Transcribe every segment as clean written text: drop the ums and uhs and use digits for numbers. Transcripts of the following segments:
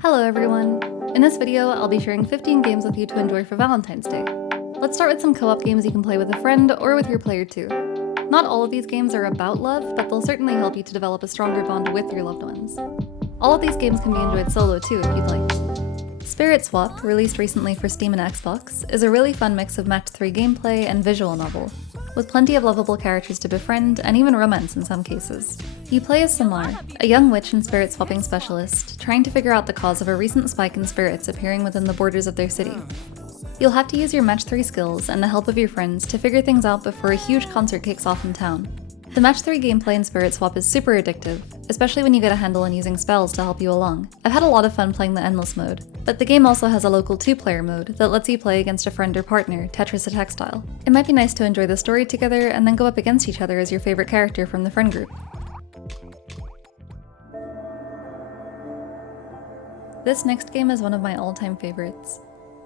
Hello everyone! In this video, I'll be sharing 15 games with you to enjoy for Valentine's Day. Let's start with some co-op games you can play with a friend or with your player too. Not all of these games are about love, but they'll certainly help you to develop a stronger bond with your loved ones. All of these games can be enjoyed solo too if you'd like. Spirit Swap, released recently for Steam and Xbox, is a really fun mix of match 3 gameplay and visual novel, with plenty of lovable characters to befriend and even romance in some cases. You play as Samar, a young witch and spirit swapping specialist, trying to figure out the cause of a recent spike in spirits appearing within the borders of their city. You'll have to use your match 3 skills and the help of your friends to figure things out before a huge concert kicks off in town. The match 3 gameplay in Spirit Swap is super addictive, especially when you get a handle on using spells to help you along. I've had a lot of fun playing the endless mode, but the game also has a local 2-player mode that lets you play against a friend or partner, Tetris Attack style. It might be nice to enjoy the story together and then go up against each other as your favorite character from the friend group. This next game is one of my all-time favorites.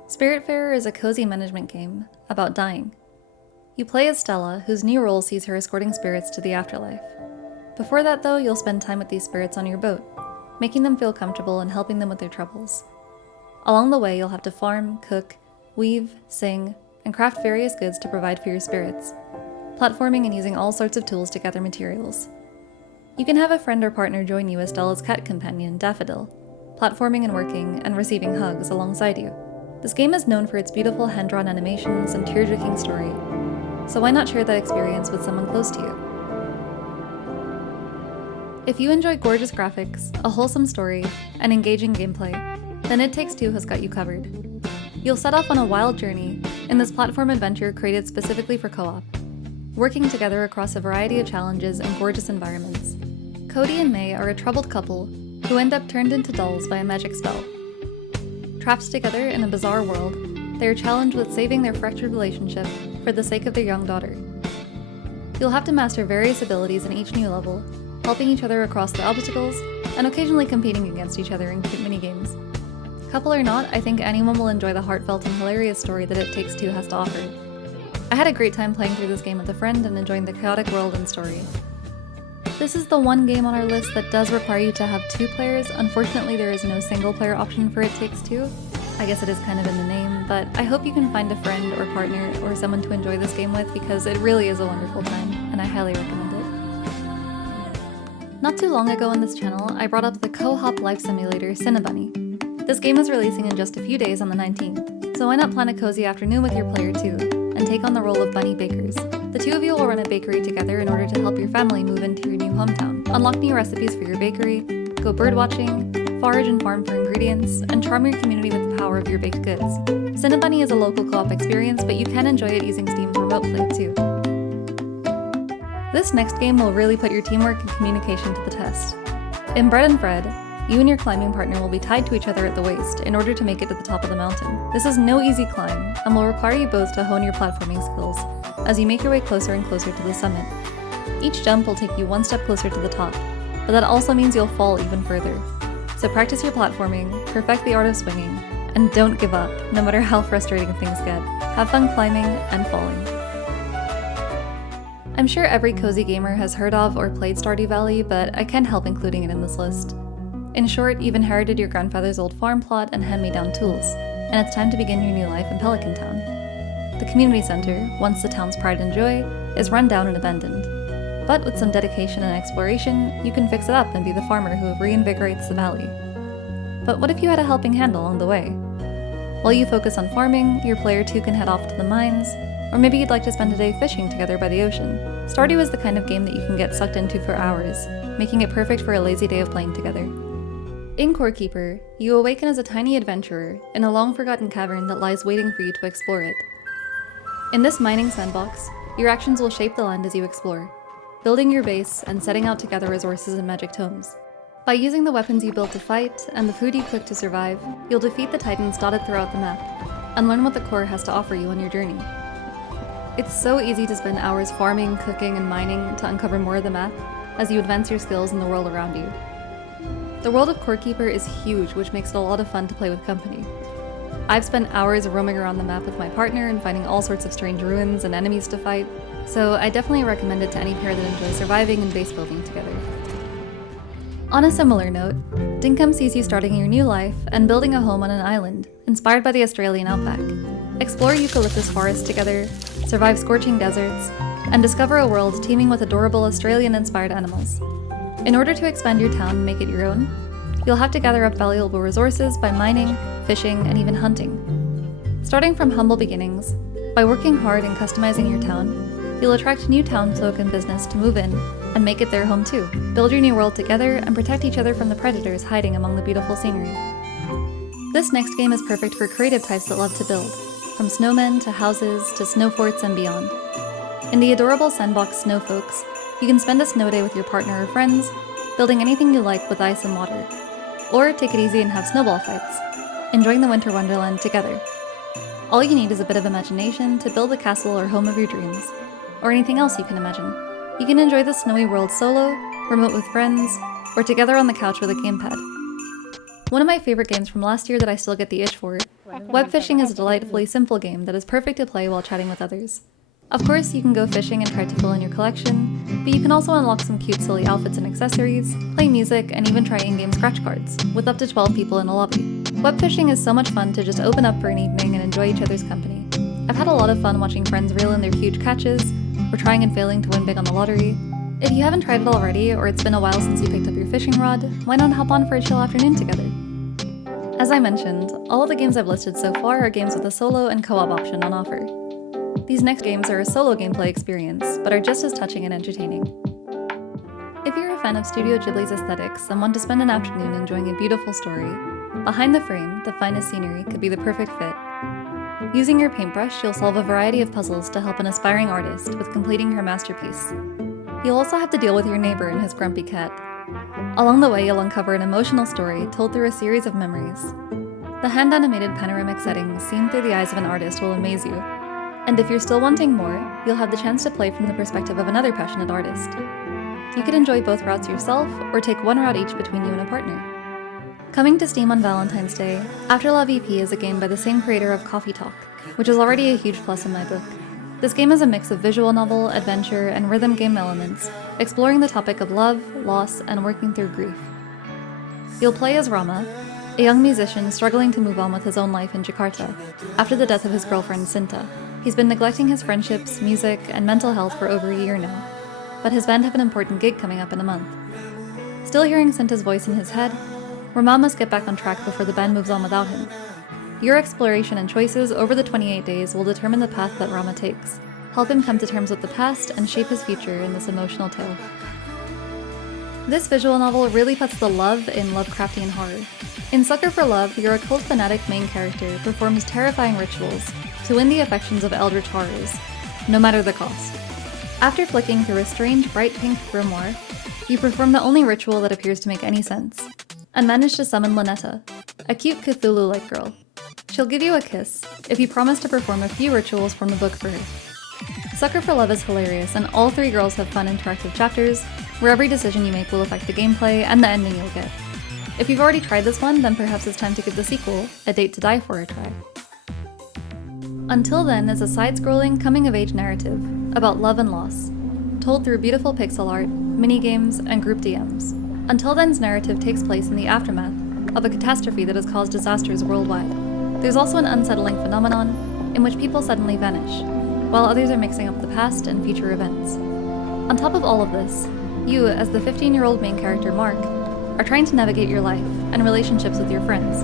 Spiritfarer is a cozy management game about dying. You play as Stella, whose new role sees her escorting spirits to the afterlife. Before that though, you'll spend time with these spirits on your boat, making them feel comfortable and helping them with their troubles. Along the way, you'll have to farm, cook, weave, sing, and craft various goods to provide for your spirits, platforming and using all sorts of tools to gather materials. You can have a friend or partner join you as Stella's cat companion, Daffodil, platforming and working and receiving hugs alongside you. This game is known for its beautiful hand-drawn animations and tear-jerking story, so why not share that experience with someone close to you? If you enjoy gorgeous graphics, a wholesome story, and engaging gameplay, then It Takes Two has got you covered. You'll set off on a wild journey in this platform adventure created specifically for co-op, working together across a variety of challenges and gorgeous environments. Cody and May are a troubled couple who end up turned into dolls by a magic spell. Trapped together in a bizarre world, they are challenged with saving their fractured relationship for the sake of their young daughter. You'll have to master various abilities in each new level, helping each other across the obstacles, and occasionally competing against each other in cute mini-games. Couple or not, I think anyone will enjoy the heartfelt and hilarious story that It Takes Two has to offer. I had a great time playing through this game with a friend and enjoying the chaotic world and story. This is the one game on our list that does require you to have 2 players. Unfortunately, there is no single-player option for It Takes Two. I guess it is kind of in the name, but I hope you can find a friend or partner or someone to enjoy this game with because it really is a wonderful time, and I highly recommend it. Not too long ago on this channel, I brought up the co-op life simulator Cinnabunny. This game is releasing in just a few days on the 19th, so why not plan a cozy afternoon with your player too, and take on the role of bunny bakers. The 2 of you will run a bakery together in order to help your family move into your new hometown, unlock new recipes for your bakery, go birdwatching, forage and farm for ingredients, and charm your community with the power of your baked goods. Cinnabunny is a local co-op experience, but you can enjoy it using Steam's remote play too. This next game will really put your teamwork and communication to the test. In Bread and Fred, you and your climbing partner will be tied to each other at the waist in order to make it to the top of the mountain. This is no easy climb, and will require you both to hone your platforming skills as you make your way closer and closer to the summit. Each jump will take you one step closer to the top, but that also means you'll fall even further. So practice your platforming, perfect the art of swinging, and don't give up, no matter how frustrating things get. Have fun climbing and falling. I'm sure every cozy gamer has heard of or played Stardew Valley, but I can't help including it in this list. In short, you've inherited your grandfather's old farm plot and hand-me-down tools, and it's time to begin your new life in Pelican Town. The community center, once the town's pride and joy, is run down and abandoned. But with some dedication and exploration, you can fix it up and be the farmer who reinvigorates the valley. But what if you had a helping hand along the way? While you focus on farming, your player 2 can head off to the mines, or maybe you'd like to spend a day fishing together by the ocean. Stardew is the kind of game that you can get sucked into for hours, making it perfect for a lazy day of playing together. In Core Keeper, you awaken as a tiny adventurer in a long-forgotten cavern that lies waiting for you to explore it. In this mining sandbox, your actions will shape the land as you explore, building your base and setting out to gather resources and magic tomes. By using the weapons you build to fight and the food you cook to survive, you'll defeat the titans dotted throughout the map, and learn what the core has to offer you on your journey. It's so easy to spend hours farming, cooking, and mining to uncover more of the map as you advance your skills in the world around you. The world of Core Keeper is huge, which makes it a lot of fun to play with company. I've spent hours roaming around the map with my partner and finding all sorts of strange ruins and enemies to fight, so I definitely recommend it to any pair that enjoys surviving and base building together. On a similar note, Dinkum sees you starting your new life and building a home on an island, inspired by the Australian outback. Explore eucalyptus forests together, survive scorching deserts, and discover a world teeming with adorable Australian-inspired animals. In order to expand your town and make it your own, you'll have to gather up valuable resources by mining, fishing, and even hunting. Starting from humble beginnings, by working hard and customizing your town, you'll attract new townsfolk and business to move in and make it their home too. Build your new world together and protect each other from the predators hiding among the beautiful scenery. This next game is perfect for creative types that love to build, from snowmen to houses to snow forts and beyond. In the adorable sandbox Snow Folks, you can spend a snow day with your partner or friends, building anything you like with ice and water. Or take it easy and have snowball fights, enjoying the winter wonderland together. All you need is a bit of imagination to build the castle or home of your dreams, or anything else you can imagine. You can enjoy the snowy world solo, remote with friends, or together on the couch with a gamepad. One of my favorite games from last year that I still get the itch for, webfishing is a delightfully simple game that is perfect to play while chatting with others. Of course, you can go fishing and try to fill in your collection, but you can also unlock some cute silly outfits and accessories, play music, and even try in-game scratch cards, with up to 12 people in a lobby. Webfishing is so much fun to just open up for an evening and enjoy each other's company. I've had a lot of fun watching friends reel in their huge catches, or trying and failing to win big on the lottery. If you haven't tried it already, or it's been a while since you picked up your fishing rod, why not hop on for a chill afternoon together? As I mentioned, all of the games I've listed so far are games with a solo and co-op option on offer. These next games are a solo gameplay experience, but are just as touching and entertaining. If you're a fan of Studio Ghibli's aesthetics and want to spend an afternoon enjoying a beautiful story, Behind the Frame, the finest scenery could be the perfect fit. Using your paintbrush, you'll solve a variety of puzzles to help an aspiring artist with completing her masterpiece. You'll also have to deal with your neighbor and his grumpy cat. Along the way, you'll uncover an emotional story told through a series of memories. The hand-animated panoramic settings seen through the eyes of an artist will amaze you. And if you're still wanting more, you'll have the chance to play from the perspective of another passionate artist. You could enjoy both routes yourself, or take one route each between you and a partner. Coming to Steam on Valentine's Day, Afterlove EP is a game by the same creator of Coffee Talk, which is already a huge plus in my book. This game is a mix of visual novel, adventure, and rhythm game elements, exploring the topic of love, loss, and working through grief. You'll play as Rama, a young musician struggling to move on with his own life in Jakarta, after the death of his girlfriend Sinta. He's been neglecting his friendships, music, and mental health for over a year now, but his band have an important gig coming up in a month. Still hearing Sinta's voice in his head, Rama must get back on track before the band moves on without him. Your exploration and choices over the 28 days will determine the path that Rama takes, help him come to terms with the past, and shape his future in this emotional tale. This visual novel really puts the love in Lovecraftian horror. In Sucker for Love, your occult fanatic main character performs terrifying rituals to win the affections of eldritch horrors, no matter the cost. After flicking through a strange bright pink grimoire, you perform the only ritual that appears to make any sense, and manage to summon Lynetta, a cute Cthulhu-like girl. She'll give you a kiss if you promise to perform a few rituals from the book for her. Sucker for Love is hilarious, and all three girls have fun interactive chapters, where every decision you make will affect the gameplay and the ending you'll get. If you've already tried this one, then perhaps it's time to give the sequel, A Date to Die For, a try. Until Then is a side-scrolling coming-of-age narrative about love and loss, told through beautiful pixel art, minigames, and group DMs. Until Then's narrative takes place in the aftermath of a catastrophe that has caused disasters worldwide. There's also an unsettling phenomenon in which people suddenly vanish, while others are mixing up the past and future events. On top of all of this, you, as the 15-year-old main character Mark, are trying to navigate your life and relationships with your friends,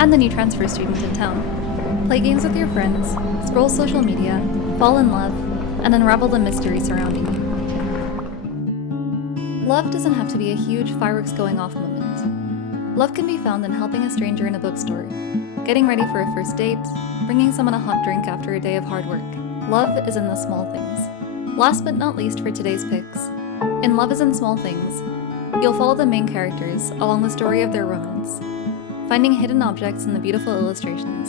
and the new transfer student in town. Play games with your friends, scroll social media, fall in love, and unravel the mystery surrounding you. Love doesn't have to be a huge fireworks going off moment. Love can be found in helping a stranger in a bookstore, getting ready for a first date, bringing someone a hot drink after a day of hard work. Love is in the small things. Last but not least for today's picks, in Love is in Small Things, you'll follow the main characters along the story of their romance, finding hidden objects in the beautiful illustrations.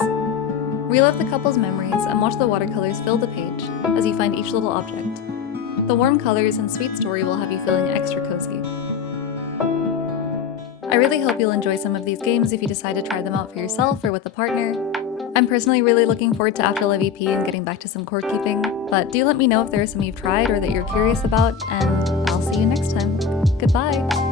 Relive the couple's memories and watch the watercolors fill the page as you find each little object. The warm colors and sweet story will have you feeling extra cozy. I really hope you'll enjoy some of these games if you decide to try them out for yourself or with a partner. I'm personally really looking forward to Afterlove EP and getting back to some core keeping, but do let me know if there are some you've tried or that you're curious about, and I'll see you next time. Goodbye!